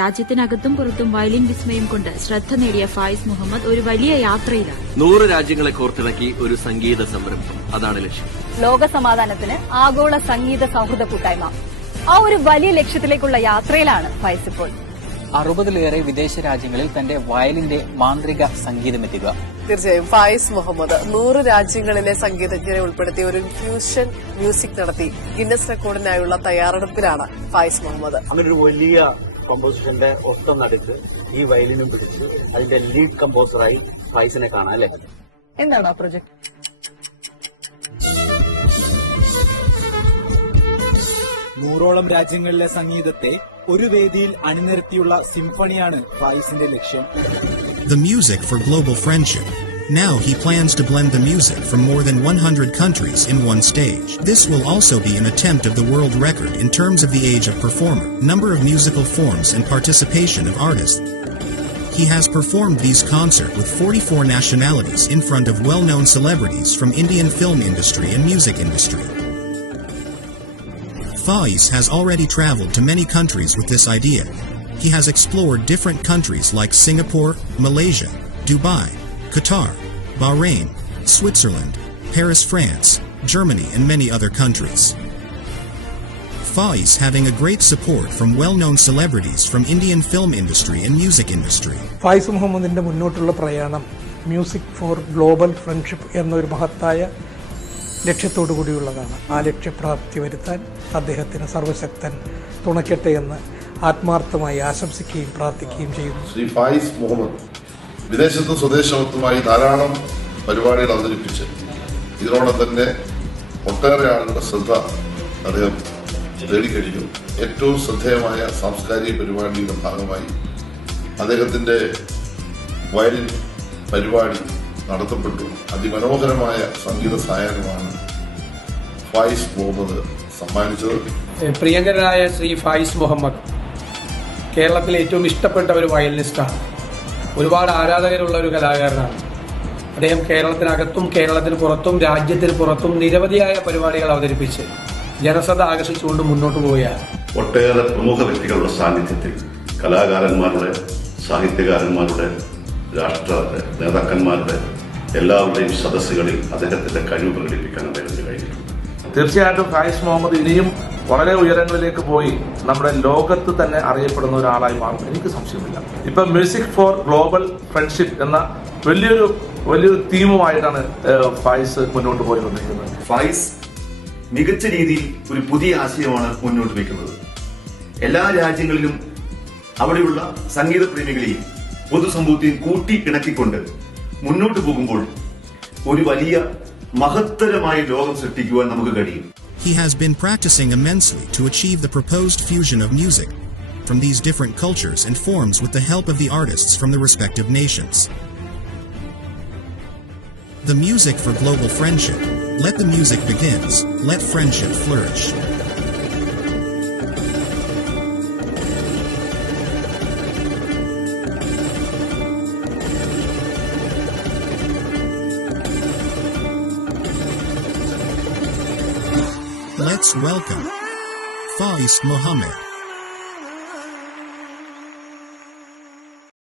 രാജ്യത്തിനകത്തും പുറത്തും വയലിൻ വിസ്മയം കൊണ്ട് ശ്രദ്ധ നേടിയ ഫായിസ് മുഹമ്മദ് ഒരു വലിയ യാത്രയിലാണ്. 100 രാജ്യങ്ങളെ കോർത്തിണക്കി ഒരു സംഗീത സംരംഭം, അതാണ് ലക്ഷ്യം. ലോക സമാധാനത്തിന് ആഗോള സംഗീത സൗഹൃദ കൂട്ടായ്മ, ആ ഒരു വലിയ ലക്ഷ്യത്തിലേക്കുള്ള യാത്രയിലാണ് ഫായിസ് ഇപ്പോൾ. 60-ലേറെ വിദേശ രാജ്യങ്ങളിൽ തന്റെ വയലിന്റെ മാന്ത്രിക സംഗീതമെത്തിക്കുക. തീർച്ചയായും ഫായിസ് മുഹമ്മദ് 100 രാജ്യങ്ങളിലെ സംഗീതജ്ഞരെ ഉൾപ്പെടുത്തി ഒരു ഫ്യൂഷൻ മ്യൂസിക് നടത്തി ഗിന്നസ് റെക്കോർഡിനായുള്ള തയ്യാറെടുപ്പിലാണ് ഫായിസ് മുഹമ്മദ്. അങ്ങനെ ഒരു വലിയ കമ്പോസിഷന്റെ ഒത്ത നടുക്ക് ഈ വയലിനും പിടിച്ച് അതിന്റെ ലീഡ് കമ്പോസറായി ഫായിസിനെ കാണാം അല്ലേ? എന്താണ് ആ പ്രൊജക്ട്? 100ഓളം രാജ്യങ്ങളിലെ സംഗീതത്തെ ഒരു വേദിയിൽ അണിനിരത്തിയുള്ള സിംഫണിയാണ് ഫായിസിന്റെ ലക്ഷ്യം. The music for global friendship. Now he plans to blend the music from more than 100 countries in one stage. This will also be an attempt of the world record in terms of the age of performer, number of musical forms and participation of artists. He has performed these concerts with 44 nationalities in front of well-known celebrities from Indian film industry and music industry. Faiz has already traveled to many countries with this idea. He has explored different countries like Singapore, Malaysia, Dubai, Qatar, Bahrain, Switzerland, Paris, France, Germany and many other countries. Faiz having a great support from well-known celebrities from Indian film industry and music industry. Fayis മുഹമ്മദിന്റെ മുന്നോട്ടുള്ള പ്രയാണം music four global friendship എന്നൊരു മഹത്തായ ലക്ഷ്യത്തോടു കൂടിയുള്ളതാണ്. ആ ലക്ഷ്യപ്രാപ്തി വരുത്താൻ അദ്ദേഹത്തിന് സർവശക്തൻ തുണയ്ക്കട്ടെ എന്ന് ആത്മാർത്ഥമായി ആശംസിക്കുകയും പ്രാർത്ഥിക്കുകയും ചെയ്യുന്നു. ശ്രീ ഫായിസ് മുഹമ്മദ് വിദേശത്തും സ്വദേശത്തുമായി ധാരാളം പരിപാടികൾ അവതരിപ്പിച്ച് ഇതിനോടൊപ്പം തന്നെ ഒട്ടേറെ ആളുകളുടെ ശ്രദ്ധ അദ്ദേഹം നേടിക്കഴിഞ്ഞു. ഏറ്റവും ശ്രദ്ധേയമായ സാംസ്കാരിക പരിപാടിയുടെ ഭാഗമായി അദ്ദേഹത്തിന്റെ വയലിൻ പരിപാടി നടത്തപ്പെട്ടു. അതിമനോഹരമായ സംഗീത സായാഹ്നമാണ് ഫായിസ് മുഹമ്മദ് സമ്മാനിച്ചത്. പ്രിയങ്കരനായ ശ്രീ ഫായിസ് മുഹമ്മദ് കേരളത്തിലെ ഏറ്റവും ഇഷ്ടപ്പെട്ട ഒരു വയലിനിസ്റ്റാണ്. ഒരുപാട് ആരാധകരുള്ള ഒരു കലാകാരനാണ്. അദ്ദേഹം കേരളത്തിനകത്തും കേരളത്തിന് പുറത്തും രാജ്യത്തിന് പുറത്തും നിരവധിയായ പരിപാടികൾ അവതരിപ്പിച്ച് ജനശ്രദ്ധ ആകർഷിച്ചുകൊണ്ട് മുന്നോട്ട് പോവുകയാണ്. ഒട്ടേറെ പ്രമുഖ വ്യക്തികളുടെ സാന്നിധ്യത്തിൽ കലാകാരന്മാരുടെ, സാഹിത്യകാരന്മാരുടെ, രാഷ്ട്ര നേതാക്കന്മാരുടെ എല്ലാവരുടെയും സദസ്സുകളിൽ അദ്ദേഹത്തിന്റെ കഴിവ് പ്രകടിപ്പിക്കാൻ അദ്ദേഹത്തിന് കഴിഞ്ഞിട്ടുണ്ട്. തീർച്ചയായിട്ടും ഫായിസ് മുഹമ്മദ് ഇനിയും വളരെ ഉയരങ്ങളിലേക്ക് പോയി നമ്മുടെ ലോകത്ത് തന്നെ അറിയപ്പെടുന്ന ഒരാളായി മാറും, എനിക്ക് സംശയമില്ല. ഇപ്പൊ മ്യൂസിക് ഫോർ ഗ്ലോബൽ ഫ്രണ്ട്ഷിപ്പ് എന്ന വലിയൊരു തീമുമായിട്ടാണ് ഫായിസ് മുന്നോട്ട് പോയിക്കൊണ്ടിരിക്കുന്നത്. ഫായിസ് മികച്ച രീതിയിൽ ഒരു പുതിയ ആശയമാണ് മുന്നോട്ട് വയ്ക്കുന്നത്. എല്ലാ രാജ്യങ്ങളിലും അവിടെയുള്ള സംഗീത പ്രേമികളെയും പൊതുസമൂഹത്തെയും കൂട്ടി ഇണക്കിക്കൊണ്ട് മുന്നോട്ട് പോകുമ്പോൾ ഒരു വലിയ മഹത്തരമായ ലോകം സൃഷ്ടിക്കുവാൻ നമുക്ക് കഴിയും. He has been practicing immensely to achieve the proposed fusion of music from these different cultures and forms with the help of the artists from the respective nations. The music for global friendship. Let the music begins. Let friendship flourish. Let's welcome Faiz Muhammad.